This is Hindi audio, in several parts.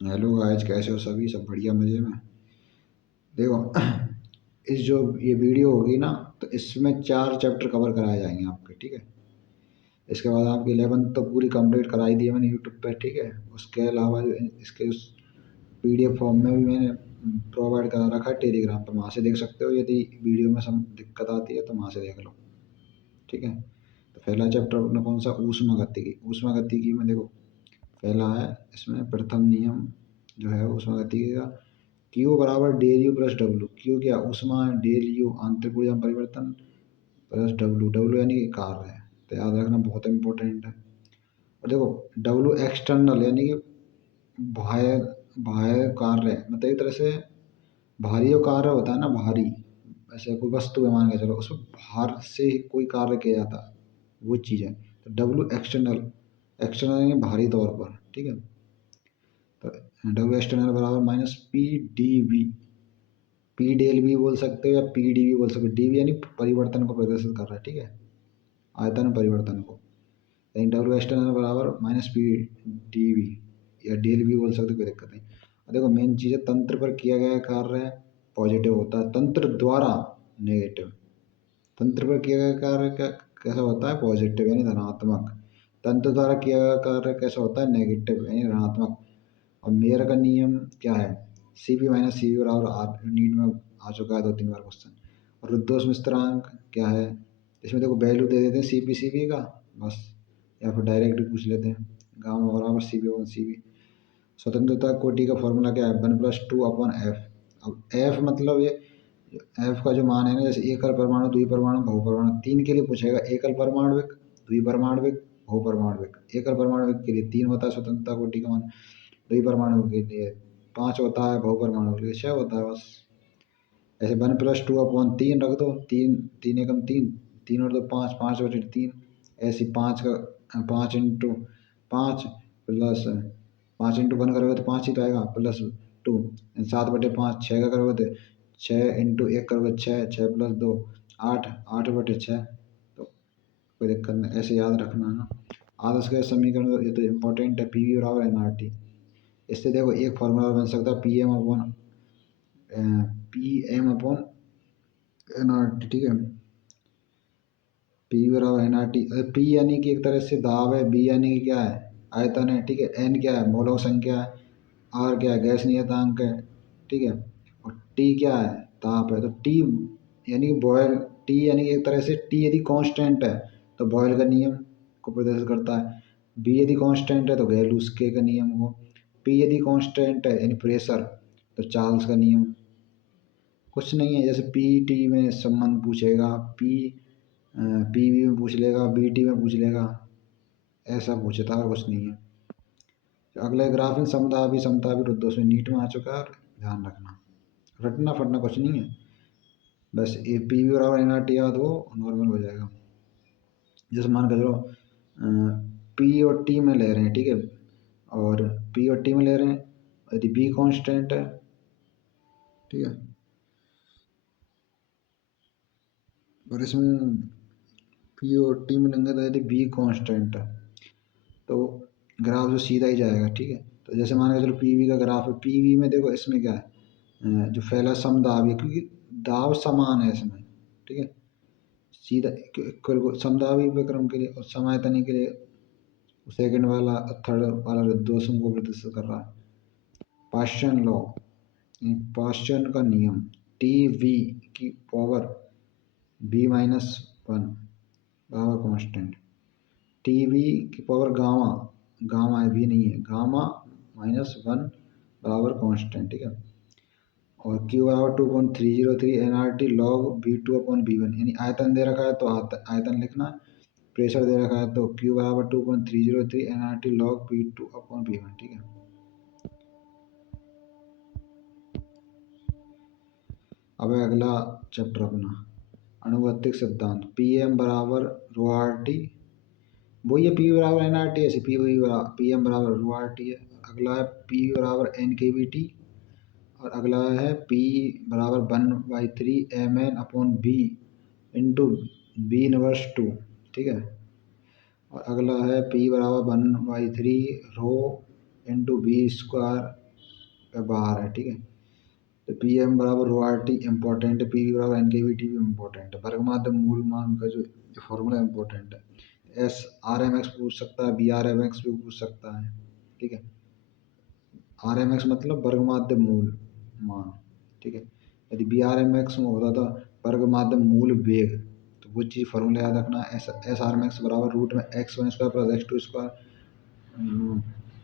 हेलो गाइस, कैसे हो सभी? सब बढ़िया, मज़े में। देखो, इस जो ये वीडियो होगी ना, तो इसमें 4 चैप्टर कवर कराए जाएंगे आपके, ठीक है। इसके बाद आपकी 11th तो पूरी कंप्लीट कराई दी है मैंने यूट्यूब पे, ठीक है। उसके अलावा जो इसके उस पीडीएफ फॉर्म में भी मैंने प्रोवाइड करा रखा है टेलीग्राम पर, वहाँ से देख सकते हो। यदि वीडियो में सम दिक्कत आती है तो वहाँ से देख लो, ठीक है। तो पहला चैप्टर अपना कौन सा? ऊष्मागतिकी। ऊष्मागतिकी में देखो, पहला है इसमें प्रथम नियम जो है ऊष्मागतिकी का, क्यू बराबर del U plus W. Q क्या? ऊष्मा है, डेल यू आंतरिक ऊर्जा में परिवर्तन, प्लस डब्ल्यू। डब्ल्यू यानी कि कार्य है, तो याद रखना बहुत इंपॉर्टेंट है। और देखो, डब्ल्यू एक्सटर्नल यानी कि बाह्य बाह्य कार्य है। मतलब एक तरह से भारी जो कार्य होता है ना, भारी, ऐसे कोई वस्तु है मान के चलो, उसमें बाहर से कोई कार्य किया जाता है, वो चीज़ है। तो डब्ल्यू एक्सटर्नल, एक्सटर्नल यानी बाहरी तौर पर, ठीक है। तो डब्ल्यू एक्सटर्नल बराबर minus P D V. P del भी बोल सकते हो या पी डी भी बोल सकते हो। डी वी यानी परिवर्तन को प्रदर्शित कर रहा है, ठीक है, आयतन परिवर्तन को। यानी डब्ल्यू एक्सटर्नल बराबर माइनस पी डी वी, या डेल भी बोल सकते हो, कोई दिक्कत नहीं। और देखो, मेन चीज़ है, तंत्र पर किया गया कार्य पॉजिटिव होता है, तंत्र द्वारा नेगेटिव। तंत्र पर किया गया कार्य कैसा होता है? पॉजिटिव यानी धनात्मक। तंत्र द्वारा किया गया कार्य कैसा होता है? नेगेटिव यानी ऋणात्मक। और मेयर का नियम क्या है? C P minus C V बराबर आर। नीट में आ चुका है 2-3 बार क्वेश्चन। और रुद्धोष्म स्थिरांक क्या है? इसमें देखो, वैल्यू दे देते हैं सी पी का बस, या फिर डायरेक्ट पूछ लेते हैं, गामा बराबर C P one C P. स्वतंत्रता कोटि का फॉर्मूला क्या है? 1+2/f। अब एफ मतलब ये, एफ का जो मान है ना, जैसे एकल परमाणु, द्विपरमाणु, बहुपरमाणु, 3 के लिए पूछेगा। एकल परमाणविक, द्विपरमाणविक, बहुपरमाणविक। एकल परमाणविक के लिए 3 होता है स्वतंत्रता कोटि का मान, द्विपरमाणु के लिए 5 होता है, बहुपरमाणु के लिए 6 होता है बस। ऐसे 1+2/3 रख दो, तीन, तीन एकम तीन, तीन और दो पाँच, 5/3। ऐसे 5 का 5 × 5 प्लस 5 × 1 करोगे तो 5 ही तो आएगा, +2। 7/5, 6 का करोगे तो 6 × 1 करोगे 6, 6 + 2 8, 8/6। तो कोई दिक्कत नहीं, ऐसे याद रखना है ना। आदर्श गैस समीकरण, ये तो इम्पोर्टेंट है, पी वी बराबर एन आर टी। इससे देखो एक फॉर्मूला बन सकता है, P M upon N R T, ठीक है। पी बराबर एन आर टी। पी यानी कि एक तरह से दाब है, बी यानी कि क्या है? आयतन है, ठीक है। एन क्या है? मोलक संख्या है। आर क्या है? गैस नियतांक है, ठीक है। और टी क्या है? ताप है। तो टी यानी कि बॉयल, टी यानी कि एक तरह से टी यदि कांस्टेंट है तो बॉयल का नियम को प्रदर्शित करता है। बी यदि कांस्टेंट है तो गैलूस्के का नियम को। पी यदि कांस्टेंट है यानी प्रेशर, तो चार्ल्स का नियम। कुछ नहीं है, जैसे पी टी में संबंध पूछेगा, पी वी में पूछ लेगा, बी टी में पूछ लेगा, ऐसा पूछता है, और कुछ नहीं है। अगले ग्राफ में समदाबी समतापी रुद्धोष्म में नीट में आ चुका है, और ध्यान रखना, रटना फटना कुछ नहीं है, बस ये पी वी बराबर एन आर टी याद हो, नॉर्मल हो जाएगा। जैसे मान के चलो, पी और टी में ले रहे हैं, ठीक है, और पी और टी में ले रहे हैं, यदि बी कांस्टेंट है, ठीक है, और इसमें पी और टी में लेंगे तो यदि बी कांस्टेंट है तो ग्राफ जो सीधा ही जाएगा, ठीक है। तो जैसे मान के चलो पीवी का ग्राफ है, पीवी में देखो इसमें क्या है, जो फैला समदाब है, क्योंकि दाब समान है इसमें, ठीक है। सीधा समदाबी विक्रम के लिए और समायतनी के लिए सेकंड वाला थर्ड वाला दोषों को प्रदर्शित कर रहा है। पाश्चन लॉ, पाश्चन का नियम, टी वी की पावर b-1 बराबर कांस्टेंट। टी वी की पावर गामा, गामा है, भी नहीं है, गामा-1 बराबर कांस्टेंट, ठीक है। और क्यू बराबर 2.303 N R T log V2/V1, यानी आयतन दे रखा है तो आयतन लिखना, प्रेशर दे रखा है तो क्यू बराबर 2.303 N R T log V2/V1, ठीक है। अब अगला चैप्टर अपना अनुवर्तिक सिद्धांत, पी एम बराबर रो आर टी, वही है, पी बराबर एन आर टी, ऐसे पी एम बराबर रो आर टी है। अगला है पी बराबर एन के वी टी, और अगला है पी बराबर 1/3 mn/b इंटू B−2, ठीक है। और अगला है पी बराबर 1/3 रो इंटू B² बाहर है, ठीक है। तो पी एम बराबर रो आर टी इम्पोर्टेंट है, पी वी बराबर एन के वी टी भी इम्पोर्टेंट है, वर्ग माध्य मूल मान का जो फॉर्मूला इम्पोर्टेंट है। एस आर एम एक्स पूछ सकता है, बी आर एम एक्स भी पूछ सकता है, ठीक है। आर एम एक्स मतलब वर्ग माध्य मूल मान, ठीक है। यदि बी आर एम एक्स में होता था वर्ग माध्य मूल वेग, तो वो चीज़ फॉर्मूला याद रखना, एस आर एम एक्स बराबर रूट में X one square plus X two square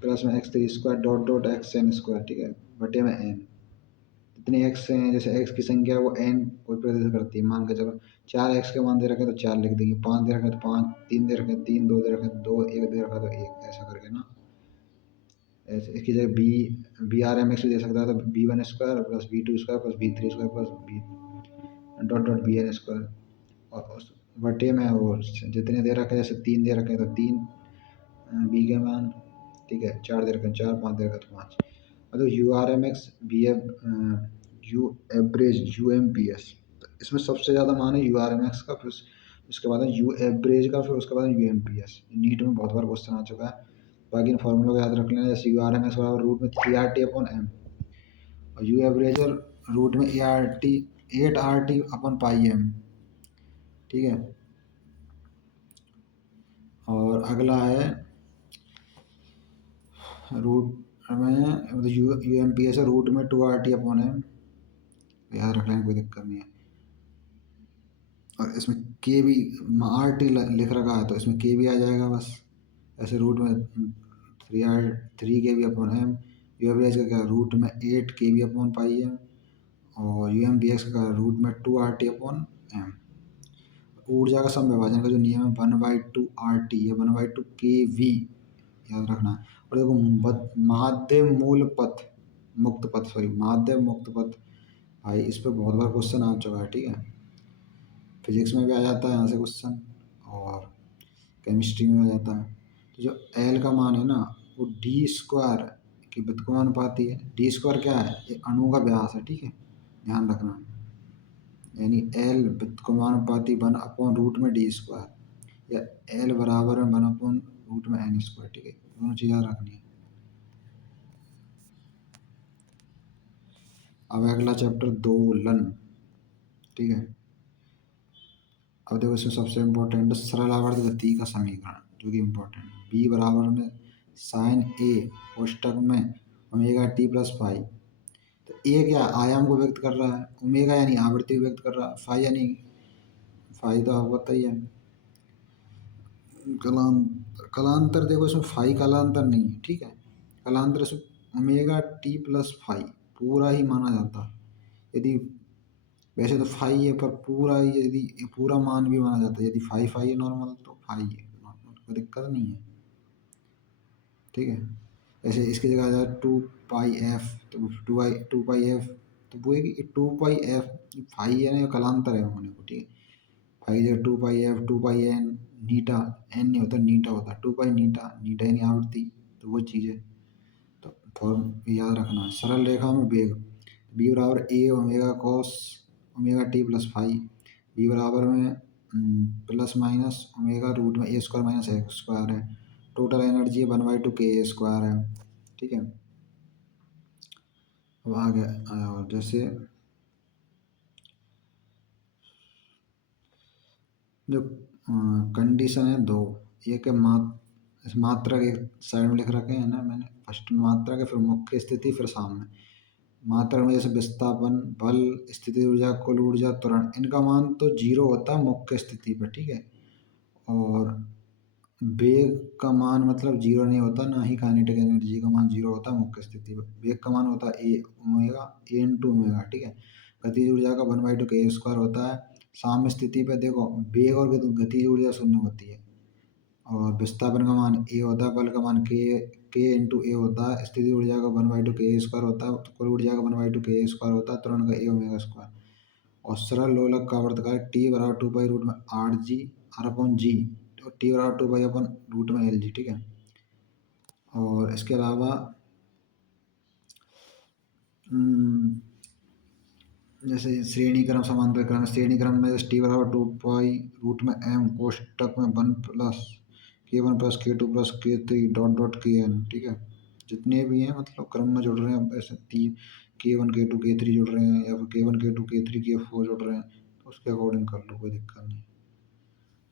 plus में X three square dot dot X N square, ठीक है, बटे में एन। जितने एक्स हैं, जैसे एक्स की संख्या वो एन कोई प्रदर्शित करती है, मान के चलो 4 एक्स के मान दे रखे तो 4 लिख देंगे, 5 दे रखे तो 5, 3 दे रखे 3, 2 दे रखे तो 2, 1 दे रखा तो 1, ऐसा करके ना। ऐसे इसकी जगह बी आर एम एक्स भी दे सकता है, तो B one square plus B two square plus B three square plus B dot dot B N square, और उस बटे में वो जितने दे रखे, जैसे 3 दे रखे तो 3 बी के मान, ठीक है, 4 दे रखे 4, 5 दे रखे तो 5। मतलब U R M X B F U average U M P S, इसमें सबसे ज़्यादा मान है यू आर एम एक्स का, फिर उसके बाद है यू एवरेज का, फिर उसके बाद U M P S. NEET में बहुत बार क्वेश्चन आ चुका है। बाकी इन फॉर्मूला को याद रख लेना, जैसे यू आर एम एक्स बराबर रूट में 3 RT अपॉन एम, और यू एवरेज रूट में ART 8 RT upon pi M, ठीक है। और अगला है रूट में यू एम पी एस है रूट में 2 RT अपॉन एम, याद रख लेना, कोई दिक्कत नहीं है। और इसमें के भी आर टी लिख रखा है, तो इसमें के भी आ जाएगा बस। ऐसे रूट में 3 K B upon M, U average का क्या रूट में 8 K B upon pi M, और यू एम बी एक्स का रूट में 2 RT अपॉन एम। ऊर्जा का समविभाजन का जो नियम है 1/2 RT या 1/2 kV, याद रखना है। और देखो माध्य मूल पथ मुक्त पथ, सॉरी माध्य मुक्त पथ, भाई इस पर बहुत बार क्वेश्चन आ चुका है, ठीक है। फिजिक्स में भी आ जाता है यहाँ से क्वेश्चन, और केमिस्ट्री में आ जाता है। तो जो एल का मान है ना, वो डी स्क्वायर की व्युत्क्रमानुपाती है। डी स्क्वायर क्या है, ये अणु का व्यास है, ठीक है, ध्यान रखना। यानी एल व्युत्क्रमानुपाती 1/रूट में डी स्क्वायर, या एल बराबर है 1/रूट में एन स्क्वायर, ठीक है, दोनों चीज़ याद रखनी है। अब अगला चैप्टर दोलन, ठीक है। अब देखो इसमें सबसे इम्पोर्टेंट है सरल आवर्त गति का समीकरण, जो कि इम्पोर्टेंट है। बी बराबर में साइन ए कोष्टक में ओमेगा टी प्लस फाई, तो ए क्या आयाम को व्यक्त कर रहा है, ओमेगा यानी आवृत्ति को व्यक्त कर रहा है, फाई यानी फाई तो आपको पता ही है कलांतर। देखो इसमें फाई कलांतर नहीं है, ठीक है, कलांतर इसमें ओमेगा टी प्लस फाई पूरा ही माना जाता है। यदि वैसे तो फाई है, पर पूरा यदि पूरा मान भी माना जाता है, यदि फाई फाई है नॉर्मल तो फाई है नॉर्मल, कोई दिक्कत नहीं है, ठीक है। ऐसे इसकी जगह आ जाए 2 पाई एफ, तो 2 पाई एफ, तो वो है कि 2 पाई एफ फाई है ना, ये कलांतर है होने को, ठीक है। फाई जगह 2 पाई एफ 2 पाई एन, नीटा एन नहीं होता नीटा होता, 2 पाई नीटा, नीटा यानी आवृत्ति, तो वो चीज़ है। तो फॉर्म याद रखना है। सरल रेखा में वेग बी बराबर A omega cos omega T plus phi, B बराबर में प्लस माइनस ओमेगा रूट में A square minus X square है। टोटल एनर्जी 1/2 k² है, ठीक है। अब आगे और जैसे जो कंडीशन है दो, एक है इस मात्रा के साइड में लिख रखे हैं ना मैंने, फर्स्ट मात्रा के, फिर मुख्य स्थिति, फिर सामने मात्रा में जैसे विस्थापन, बल, स्थिति ऊर्जा, कुल ऊर्जा, त्वरण, इनका मान तो 0 होता है मुख्य स्थिति पर, ठीक है। और वेग का मान मतलब 0 नहीं होता, ना ही काइनेटिक एनर्जी का मान 0 होता है मुख्य स्थिति पर। वेग का मान होता है ए ओमेगा, ए इंटू ओमेगा, ठीक है। गतिज ऊर्जा का 1/2 k² होता है। साम्य स्थिति पे देखो वेग और गतिज ऊर्जा शून्य होती है, और विस्थापन का मान ए होता है, बल का मान के इंटू ए होता है, स्थिति ऊर्जा का 1/2 k² होता है, कुल ऊर्जा का 1/2 k² होता है, त्वरण का ए ओमेगा स्क्वायर। और सरल लोलक का आवर्तकाल टी बराबर 2 पाई रूट में आर अपॉन जी, तो टी बराबर 2 पाई अपन रूट में एल जी, ठीक है। और इसके अलावा जैसे श्रेणी क्रम समांतर क्रम, श्रेणी क्रम में टी बराबर 2 पाई रूट में एम कोष्टक में 1 plus K1 plus K2 plus K3 dot dot Kn, ठीक है। जितने भी हैं मतलब क्रम में जुड़ रहे हैं, ऐसे तीन K1 K2 K3 जुड़ रहे हैं, या फिर K1 K2 K3 K4 जुड़ रहे हैं, तो उसके अकॉर्डिंग कर लो, कोई दिक्कत नहीं।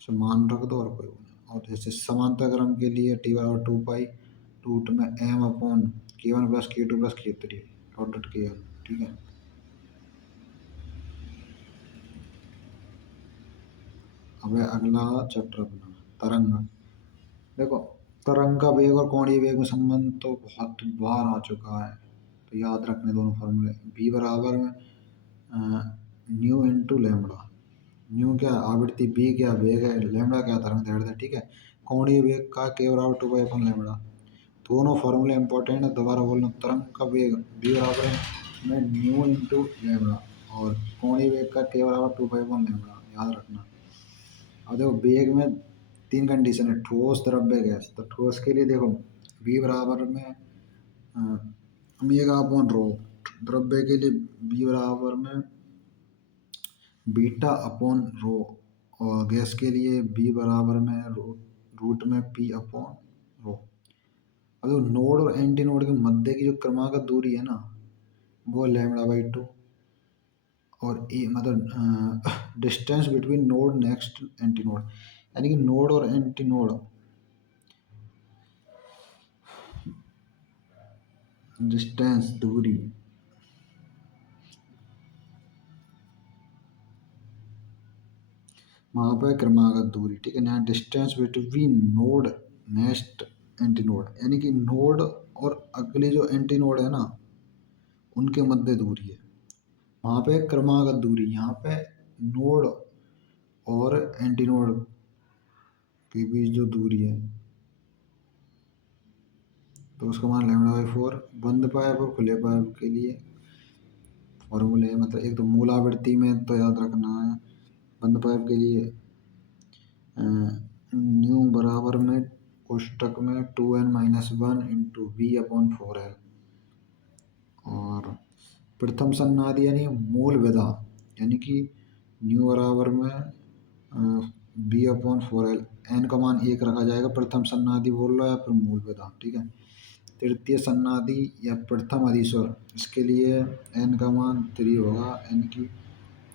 समान रख दो और कोई वो नहीं। और जैसे समांतर क्रम के लिए टी बराबर 2 पाई रूट में M upon K1 plus K2 plus K3 dot dot Kn, ठीक है। अब अगला चैप्टर अपना तरंग। देखो तरंग का वेग और कोणीय वेग में संबंध तो बहुत बार आ चुका है, तो याद रखने दोनों फॉर्मूले। बी बराबर में न्यू इंटू लेमड़ा। न्यू क्या आवृत्ति, बी क्या वेग है, लेमड़ा क्या तरंग दैर्ध्य है, ठीक है। कोणीय वेग का के बराबर 2 पाई अपॉन लेमड़ा। दोनों फॉर्मूले इंपॉर्टेंट है, दोबारा बोल रहा हूँ। तरंग का वेग बी बराबर में न्यू इंटू लेमड़ा, और कोणीय वेग का के बराबर 2 पाई अपॉन लेमड़ा, याद रखना। अब देखो वेग में तीन कंडीशन है, ठोस द्रव्य गैस। तो ठोस के लिए देखो v बराबर में ओमेगा अपॉन रो, द्रव्य के लिए v बराबर में बीटा अपॉन रो, और गैस के लिए v बराबर में रूट में p अपॉन रो। अब जो नोड और एंटी नोड के मध्य की जो क्रमागत दूरी है ना, वो λ/2, और ए मतलब distance between node next anti node, यानी कि नोड और एंटी नोड डिस्टेंस दूरी, वहाँ पर क्रमागत दूरी, ठीक है ना। Distance between node next anti node, यानी कि नोड और अगले जो एंटी नोड है ना, उनके मध्य दूरी है, वहाँ पे क्रमागत दूरी। यहाँ पे नोड और एंटी नोड के बीच जो दूरी है, तो उसका मान λ/4। बंद पाइप और खुले पाइप के लिए फॉर्मूले, मतलब एक तो मूल आवृत्ति में तो याद रखना है, बंद पाइप के लिए न्यू बराबर में कोष्टक में 2n-1 इंटू v/4l, और प्रथम सन्नादि यानी मूल विधा, यानी कि न्यू बराबर में v/4l, n का मान 1 रखा जाएगा, प्रथम सन्नादि बोल लो या फिर मूल विधा, ठीक है। तृतीय सन्नादि या प्रथम अधीश्वर, इसके लिए n का मान 3 होगा, यानी कि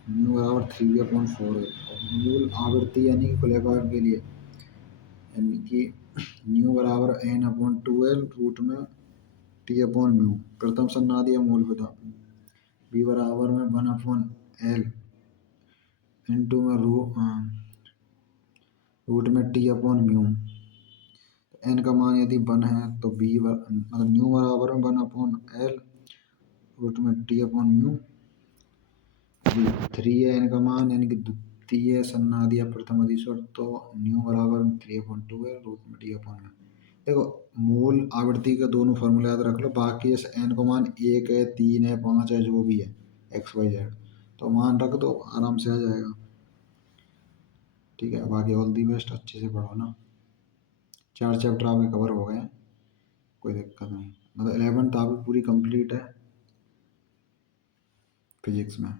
न्यू बराबर 3v/4l। और मूल आवृत्ति यानी कि खुले पाइप के लिए, यानी कि न्यू बराबर n/2l रूट में t/म्यू, प्रथम सन्नादि या मूल विधा। v बराबर में 1/l इंटू में रूट में t/म्यू। n का मान यदि 1 है तो मतलब न्यू बराबर में 1/l रूट में t/म्यू। 3 है n का मान, यानी कि द्वितीय सन्नादि या प्रथम अधीश्वर, तो न्यू बराबर में 3/2l रूट में t/म्यू। देखो मूल आवृत्ति का दोनों फॉर्मूला याद रख लो, बाकी जैसे n का मान 1 है, 3 है, 5 है, जो भी है XYZ, तो मान रख दो, आराम से आ जाएगा, ठीक है। बाकी ऑल दी बेस्ट, अच्छे से पढ़ो ना। 4 चैप्टर आपके कवर हो गए, कोई दिक्कत नहीं, मतलब 11th आपकी पूरी कंप्लीट है फिजिक्स में।